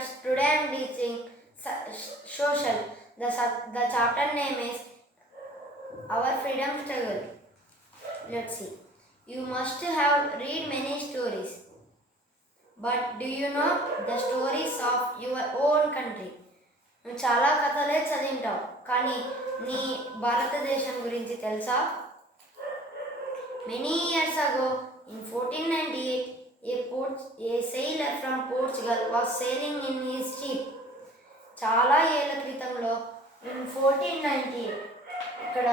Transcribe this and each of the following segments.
students. Today I am teaching social. The chapter name is Our Freedom Struggle. Let's see. You must have read many stories. But do you know the stories of your own country? నువ్వు చాలా కథలే చదివింటావు, కానీ నీ భారతదేశం గురించి తెలుసా? Many years ago, in 1498, a sailor from Portugal was sailing in his ship. చాలా ఏళ్ళ క్రితంలో ఇన్ 1498 ఇక్కడ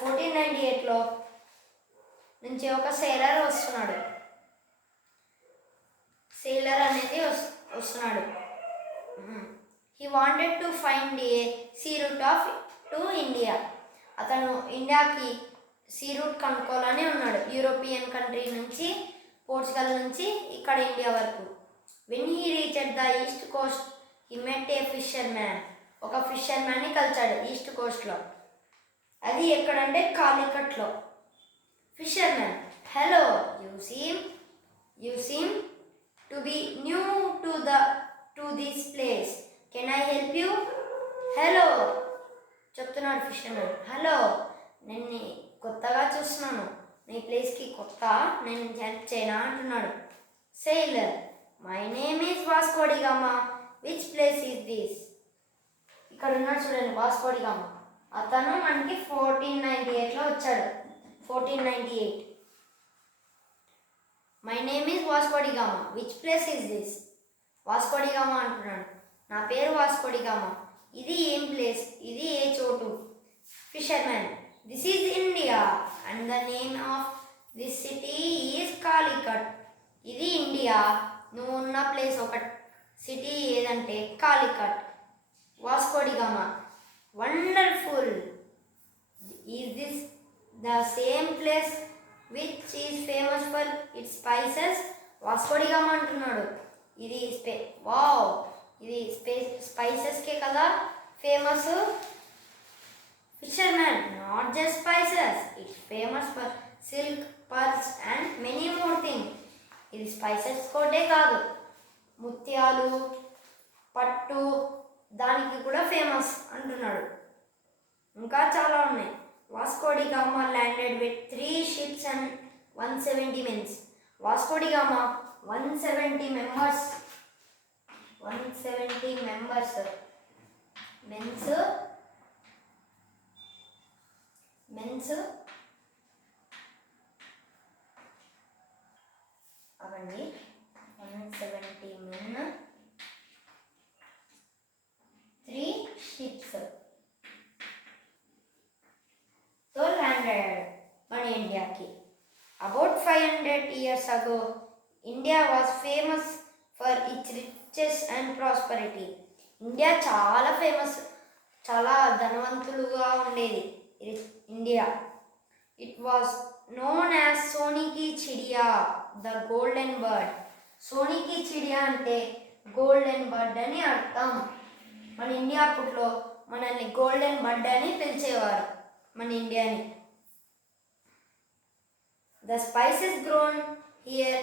1498లో నుంచి ఒక సేలర్ వస్తున్నాడు. సేలర్ అనేది వస్తున్నాడు. He wanted to find a sea route to India. అతను ఇండియాకి సీ రూట్ కనుక్కోవాలని ఉన్నాడు. యూరోపియన్ కంట్రీ నుంచి, పోర్చుగల్ నుంచి ఇక్కడ ఇండియా వరకు. When he reached the east coast he met a fisherman. ఒక ఫిషర్మ్యాన్ని కలిచాడు ఈస్ట్ కోస్ట్లో. అది ఎక్కడంటే కాలికట్లో. Fisherman, hello, you seem to be new to this place. Can I help you? Hello చెప్తున్నాడు ఫిషర్మ్యాన్. హలో, నేను కొత్తగా చూస్తున్నాను, నీ ప్లేస్కి కొత్త, నేను హెల్ప్ చేయనా అంటున్నాడు. Sailor, my name is Vasco da Gama. Which place is this? ఇక్కడ ఉన్నాడు చూడండి, వాస్కో డి గామా. అతను మనకి 1498లో వచ్చాడు. 1498. My name is Vasco da Gama. Which place is this? Vasco da Gama అంటున్నాడు. నా పేరు వాస్కో డి గామా. ఇది ఏం ప్లేస్? ఇది ఏ చోటు? Fisherman, this is India and the name of this city is Calicut. ఇది ఇండియా, నువ్వు ఉన్న ప్లేస్ ఒక సిటీ ఏదంటే Calicut. Vasco da Gama, wonderful. Is this the same place which is famous for its spices? Vasco da Gama అంటున్నాడు, ఇది wow, ఇది స్పైసెస్కే కదా famous. Fisherman, not just spices, it's famous for silk, pearls and many more things. ఇది స్పైసెస్ కోటే కాదు, ముత్యాలు, పట్టు, దానికి కూడా ఫేమస్ అంటున్నాడు. ఇంకా చాలా ఉన్నాయి. Vasco da Gama landed with 3 ships and 170 men. Vasco da Gama 170 members mens అవండి 170 men, 3 ships. సో ల్యాండెడ్ మన ఇండియాకి. About 500 years ago, India was famous for its riches and prosperity. India చాలా ఫేమస్, చాలా ధనవంతులుగా ఉండేది India. It was known as సోనీకి చిడియా, the golden bird. సోనీకి చిడియా అంటే గోల్డెన్ బర్డ్ అని అర్థం. మన ఇండియా అప్పట్లో మనల్ని గోల్డెన్ బర్డ్ అని పిలిచేవారు మన ఇండియాని. The spices grown here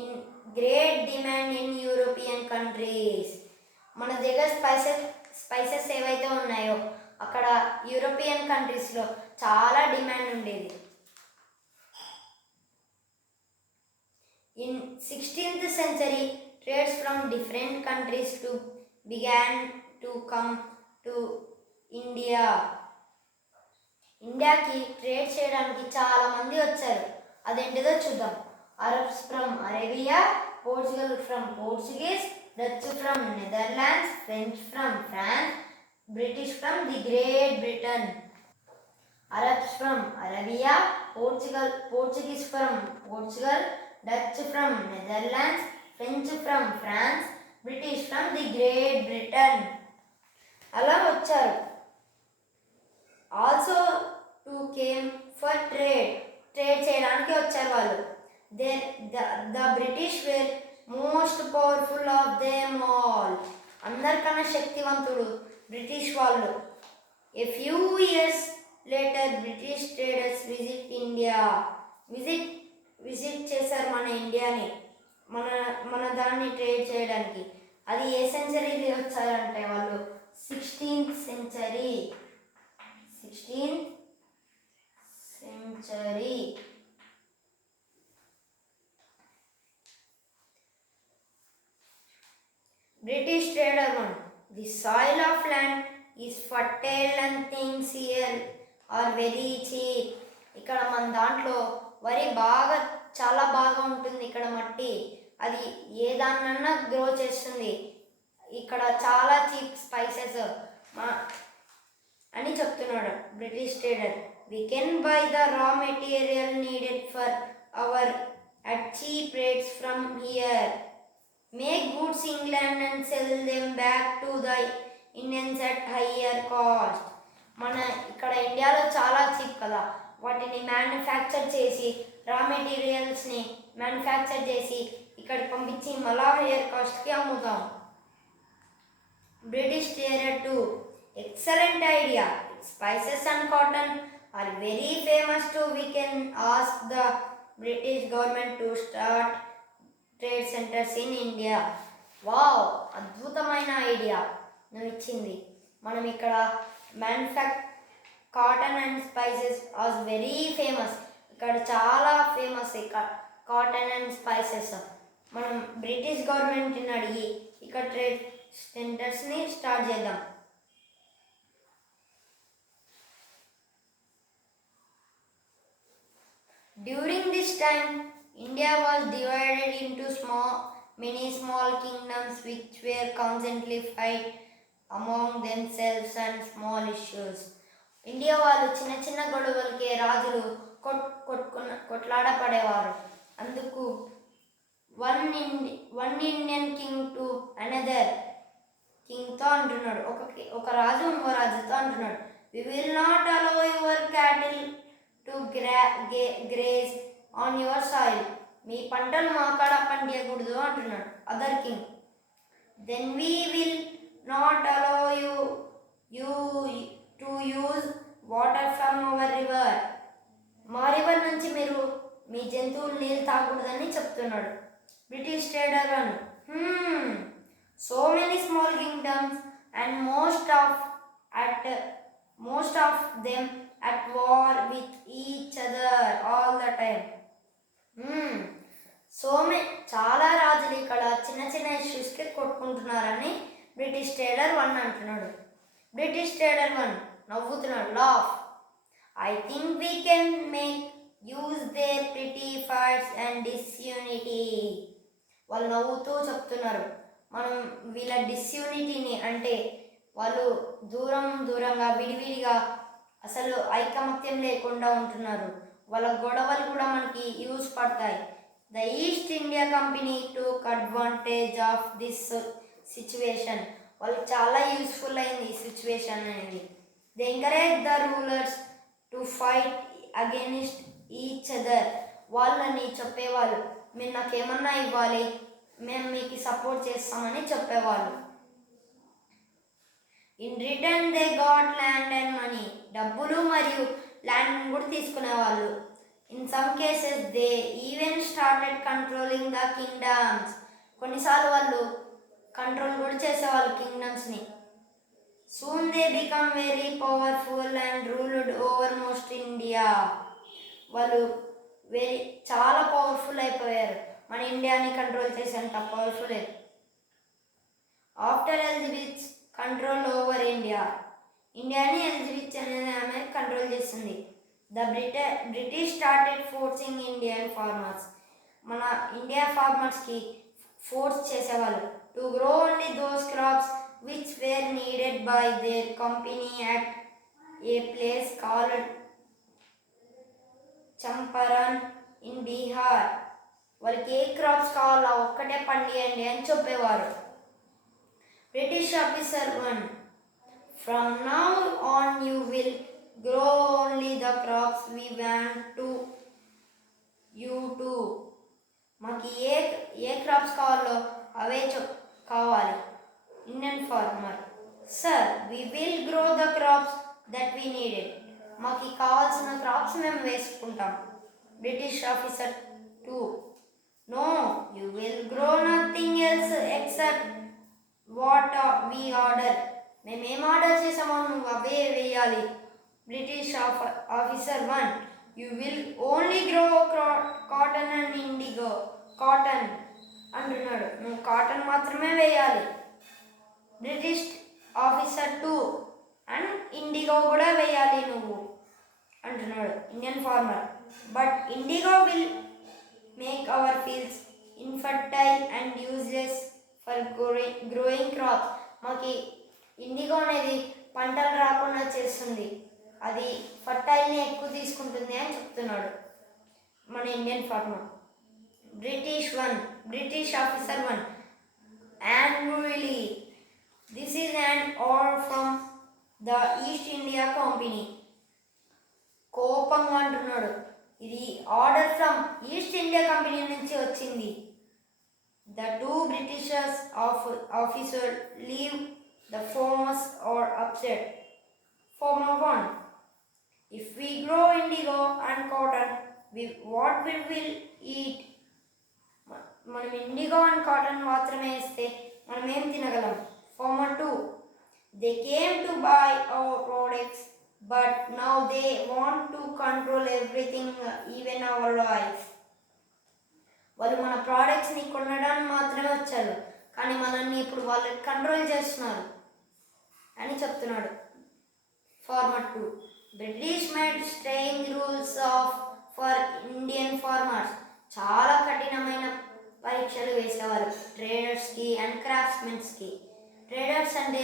in great demand in European countries. మన దగ్గర స్పైసెస్ ఏవైతే ఉన్నాయో అక్కడ యూరోపియన్ కంట్రీస్లో చాలా డిమాండ్ ఉండేది. In 16th century, trades from different countries began to come to India. ఇండియాకి ట్రేడ్ చేయడానికి చాలా మంది వచ్చారు. అదేంటిదో చూద్దాం. Arabs from Arabia, Portugal from Portuguese, Dutch from Netherlands, French from France, British from the Great Britain. Arabs from Arabia, Portuguese from Portugal, Dutch from Netherlands, French from France, British from the Great Britain. అలా వచ్చారు. Also to came for trade చేయడానికి వచ్చారు వాళ్ళు. The British wear most powerful of them all. అందరికన్నా శక్తివంతుడు బ్రిటిష్ వాళ్ళు. A few years later British traders visit India. Visit చేశారు మన ఇండియాని, మన దాన్ని ట్రేడ్ చేయడానికి. అది ఏ సెంచరీలో వచ్చారంటే వాళ్ళు 16th century. 16th century. British trader one. The soil of land is fertile and things here are very cheap. ఇక్కడ మన దాంట్లో వరి చాలా బాగా ఉంటుంది. ఇక్కడ మట్టి అది ఏ దాన్నన్నా గ్రో చేస్తుంది. ఇక్కడ చాలా చీప్ స్పైసెస్ అని చెప్తున్నాడు British trader. We can buy the raw material needed for our at cheap rates from here. Make goods England and sell them back to the Indians at higher cost. మన ఇక్కడ ఇండియాలో చాలా చీప్ కదా, వాటిని మ్యానుఫ్యాక్చర్ చేసి రా మెటీరియల్స్ని మ్యానుఫ్యాక్చర్ చేసి ఇక్కడికి పంపించి మళ్ళా హైయర్ కాస్ట్కి అమ్ముతాం. British trader 2. Excellent idea. Spices and cotton are very famous too. We can ask the British government to start trade centres in India. Wow, అద్భుతమైన ఐడియా నువ్వు ఇచ్చింది. మనం ఇక్కడ cotton and spices are very famous. ఇక్కడ చాలా famous cotton and spices. మనం British గవర్నమెంట్ని అడిగి ఇక్కడ ట్రేడ్ సెంటర్స్ని స్టార్ట్ చేద్దాం. During this time, India was divided into many small kingdoms which were constantly fight among themselves and small issues. India వాళ్ళు చిన్న చిన్న గొడవలకే రాజులు కొట్లాడపడేవారు. అందుకు one Indian king to another కింగ్తో అంటున్నాడు, ఒక రాజు ఇంకో రాజుతో అంటున్నాడు, we will not allow your cattle to graze on your soil. మీ పంటలు మా కాడ పండియకూడదు అంటున్నాడు other king. then we will not allow you to use water from our river. మా రివర్ నుంచి మీరు మీ జంతువులు నీళ్ళు తాగకూడదని చెప్తున్నాడు British trader 1. so many small kingdoms and most of them at war with each other all the time. చాలా రాజులు ఇక్కడ చిన్న చిన్న ఇష్యూస్కి కొట్టుకుంటున్నారని బ్రిటిష్ ట్రేడర్ 1 అంటున్నాడు. బ్రిటిష్ ట్రేడర్ 1 నవ్వుతున్నాడు, laugh. I think we can make use their petty fights and disunity. వాళ్ళు నవ్వుతూ చెప్తున్నారు, మనం వీళ్ళ డిస్యూనిటీని అంటే వాళ్ళు దూరంగా విడివిడిగా అసలు ఐకమత్యం లేకుండా ఉంటున్నారు, వాళ్ళ గొడవలు కూడా మనకి యూజ్ పడతాయి. The east India company took advantage of this situation. వాళ్ళకి చాలా యూస్ఫుల్ అయింది ఈ సిచ్యువేషన్ అనేది. They encourage the rulers to fight against each other. వాళ్ళని చెప్పేవాళ్ళు, మీరు నాకేమన్నా ఇవ్వాలి, మేము మీకు సపోర్ట్ చేస్తామని చెప్పేవాళ్ళు. In return they got land and money. డబ్బులు మరియు ల్యాండ్ కూడా తీసుకునేవాళ్ళు. In some cases they even started controlling the kingdoms. కొన్నిసార్లు వాళ్ళు కంట్రోల్ కూడా చేసేవాళ్ళు కింగ్డమ్స్ని. Soon they become very powerful and ruled over most India. వాళ్ళు చాలా పవర్ఫుల్ అయిపోయారు, మన ఇండియాని కంట్రోల్ చేసేంత powerful. After Elizabeth control over ఇండియాని ఎలిజబెత్ అనేది ఆమె కంట్రోల్ చేస్తుంది. The British started forcing Indian farmers. మన ఇండియా ఫార్మర్స్కి ఫోర్స్ చేసేవాళ్ళు to grow only those crops which were needed by their company at a place called Champaran in Bihar. వాళ్ళకి ఏ క్రాప్స్ కావాలో ఒక్కటే పండియండి అని చెప్పేవారు. British officer 1. From now on you will grow only the crops we want to you to. మాకు ఏ crops కావాలో అవే కావాలి. Indian farmer, sir we will grow the crops that we needed. మాకు కావాల్సిన క్రాప్స్ మేము వేసుకుంటాం. British officer 2. No you will grow nothing else except what we order, మేమేం order చేసామో నువ్వు అవే వేయాలి. British officer 1, you will only grow cotton and indigo, cotton అంటున్నాడు, నువ్వు కాటన్ మాత్రమే వేయాలి. బ్రిటిష్ ఆఫీసర్ 2, అండ్ ఇండిగో కూడా వేయాలి నువ్వు అంటున్నాడు Indian farmer. But indigo will make our fields infertile and useless for growing crop, మాకు ఇండిగో అనేది పంటలు రాకుండా చేస్తుంది, అది ఫర్టైల్ని ఎక్కువ తీసుకుంటుంది అని చెప్తున్నాడు మన Indian farmer. British officer 1 angrily, this is an order from the East India Company, కోపంగా అంటున్నాడు, ఇది order from east India company నుంచి వచ్చింది. The two British officers leave the farmers are upset. Farmer 1, if we grow indigo and cotton, what will we eat? మనం indigo and cotton మాత్రమే వేస్తే మనం ఏం తినగలం. Farmer 2, they came to buy our products, but now they want to control everything, even our lives. వాళ్ళు మన ప్రోడక్ట్స్ని కొనడానికి మాత్రమే వచ్చారు, కానీ మనల్ని ఇప్పుడు వాళ్ళు కంట్రోల్ చేస్తున్నారు అని చెప్తున్నాడు farmer 2. British made strange rules for Indian farmers, చాలా కఠినమైన పరీక్షలు వేసేవారు ట్రేడర్స్కి అండ్ క్రాఫ్ట్స్మెన్స్కి. ట్రేడర్స్ అంటే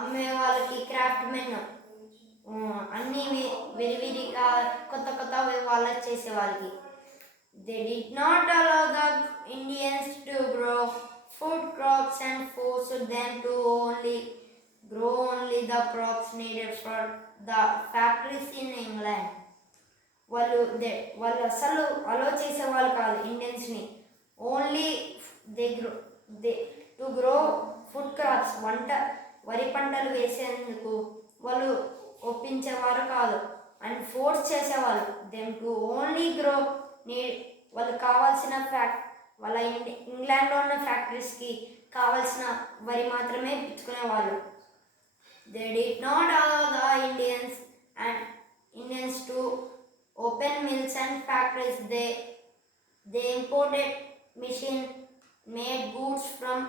అమ్మే వాళ్ళకి, క్రాఫ్ట్ మెన్ అన్నీ విరివిరిగా కొత్త కొత్త వాళ్ళకి చేసే వాళ్ళకి. They did not allow the Indians to grow food crops and forced them to grow only the crops needed for the factories in England. వాళ్ళు అసలు అలో చేసేవాళ్ళు కాదు ఇండియన్స్ని, only to grow food crops, వరి పంటలు వేసేందుకు వాళ్ళు ఒప్పించేవారు కాదు, అండ్ ఫోర్స్ చేసేవాళ్ళు దెమ్ టు ఓన్లీ గ్రో వాళ్ళకి కావాల్సిన వాళ్ళ ఇంగ్లాండ్లో ఉన్న ఫ్యాక్టరీస్కి కావాల్సిన వరి మాత్రమే పిచ్చుకునేవాళ్ళు. They did not allow the Indians to open mills and factories. They imported machine made goods from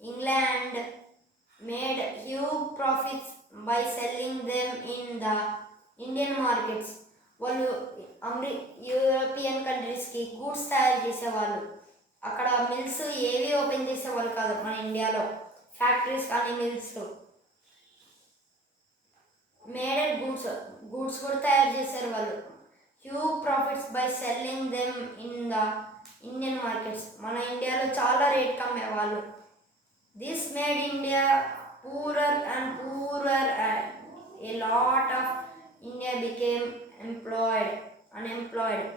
England, made huge profits by selling them in the Indian markets. వాళ్ళు యూరోపియన్ కంట్రీస్కి గూడ్స్ తయారు చేసేవాళ్ళు, అక్కడ మిల్స్ ఏవి ఓపెన్ చేసేవాళ్ళు కాదు మన ఇండియాలో, ఫ్యాక్టరీస్ కానీ మిల్స్. మేడెడ్ గూడ్స్ కూడా తయారు చేశారు వాళ్ళు. Huge profits by selling them in the Indian markets, మన ఇండియాలో చాలా రేట్కి అమ్మేవాళ్ళు. This made India poorer and poorer, a lot of India became unemployed.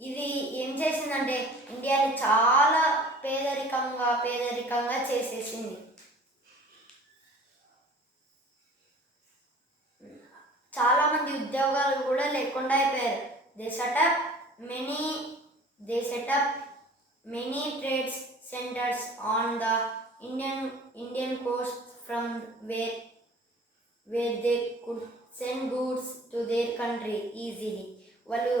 ఇది ఏం చేసిందంటే ఇండియాని చాలా పేదరికంగా చేసేసింది. చాలామంది ఉద్యోగాలు కూడా లేకుండా అయిపోయారు. They set up many trade centers on the Indian coast from where they could send goods to their country easily. వాళ్ళు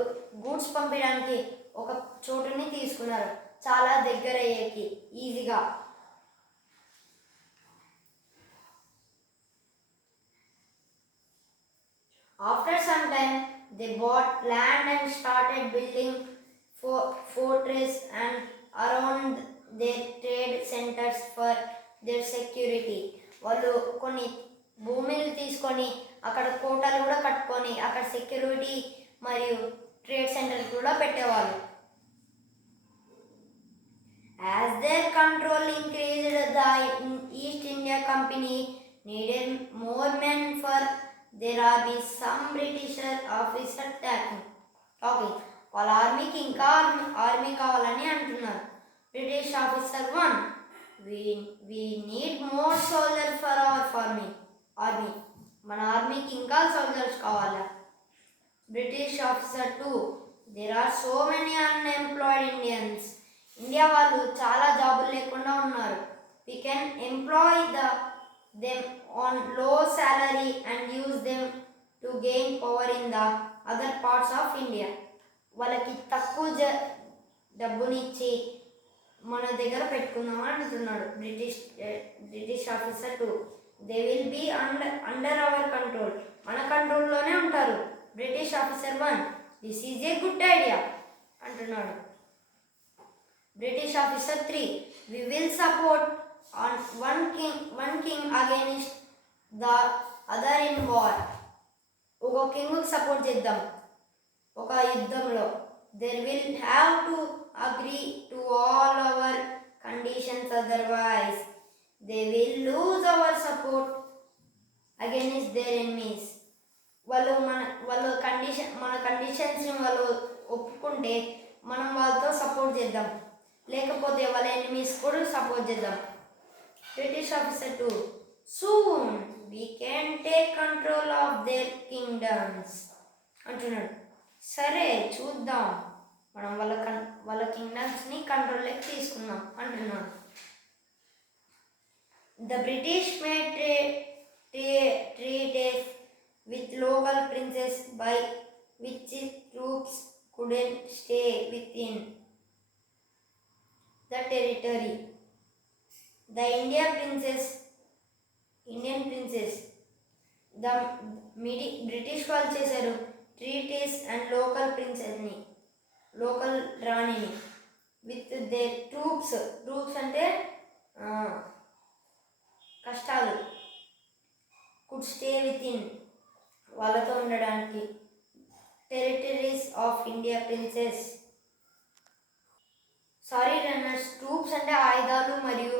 గూడ్స్ పంపించడానికి ఒక చోటుని తీసుకున్నారు, చాలా దగ్గర అయ్యేకి ఈజీగా. After some time, they bought land and started building fortress and around their trade centers for their security. వాళ్ళు కొన్ని భూమిని తీసుకొని అక్కడ కోటలు కూడా కట్టుకొని అక్కడ సెక్యూరిటీ మరియు ట్రేడ్ సెంటర్ కూడా పెట్టేవాళ్ళు. As their control increased, the East India Company needed more men for their army. Some British officers talking. వాళ్ళ ఆర్మీకి ఇంకా ఆర్మీ కావాలని అంటున్నారు. British officer 1, we need more soldiers for our army. మన ఆర్మీకి ఇంకా సోల్జర్స్ కావాలా. British officer 2, there are so many unemployed Indians. India వాళ్ళు చాలా జాబులు లేకుండా ఉన్నారు. we can employ them on low salary and use them to gain power in the other parts of India. వాళ్ళకి తక్కువ డబ్బునిచ్చి మన దగ్గర పెట్టుకుందామని అంటున్నాడు British officer 2. They will be under our control, మన కంట్రోల్లోనే ఉంటారు. British officer 1, this is a good idea అంటున్నాడు. British officer 3, we will support on one king against the other in war. ఒక కింగ్కి సపోర్ట్ చేద్దాం ఒక యుద్ధంలో. there will have to agree to all our conditions, otherwise they will lose our support against their enemies. వాళ్ళ కండిషన్స్ని వాళ్ళు ఒప్పుకుంటే మనం వాళ్ళతో సపోర్ట్ చేద్దాం, లేకపోతే వాళ్ళ ఎనిమీస్ కూడా సపోర్ట్ చేద్దాం. British officer 2, soon we can take control of their kingdoms అంటున్నాడు. సరే చూద్దాం, మనం వాళ్ళ కింగ్డమ్స్ని కంట్రోల్లోకి తీసుకుందాం అంటున్నాడు. The British made treaties with local princes by which troops couldn't stay within the territory. The Indian princess, the British వాళ్ళు చేశారు ట్రీటీస్ అండ్ లోకల్ రాణిని విత్ దే ట్రూప్స్ అంటే కష్టాలు, కుడ్ స్టే విత్ ఇన్ వాళ్ళతో ఉండడానికి. Territories of India princess, sorry runners, troops అంటే ఆయుధాలు మరియు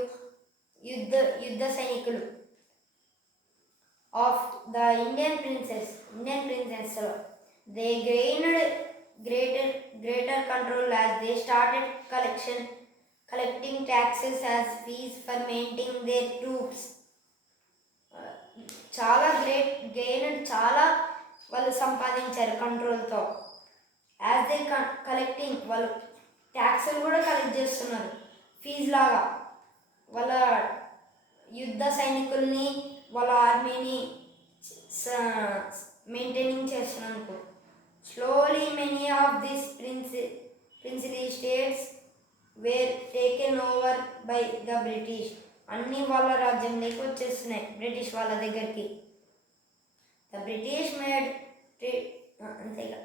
యుద్ధ సైనికులు. Of the Indian princess they gained greater control as they started collecting taxes as fees for maintaining their troops. చాలా చాలా వాళ్ళు సంపాదించారు కంట్రోల్తో. యాజ్ దే కలెక్టింగ్, వాళ్ళు ట్యాక్సులు కూడా కలెక్ట్ చేస్తున్నారు ఫీజు లాగా. వాళ్ళ యుద్ధ సైనికుల్ని వాళ్ళ ఆర్మీని మెయింటైనింగ్ చేస్తున్నందుకు. Slowly many of this princely states were taken over by the British. అన్నీ వాళ్ళ రాజ్యంలోకి వచ్చేస్తున్నాయి బ్రిటిష్ వాళ్ళ దగ్గరికి. ద బ్రిటిష్ మేడ్ అంతేగా.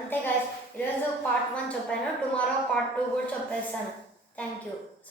అంతే గాయస్, ఈరోజు పార్ట్ 1 చెప్పాను, టుమారో పార్ట్ 2 కూడా చెప్పేస్తాను. Thank you.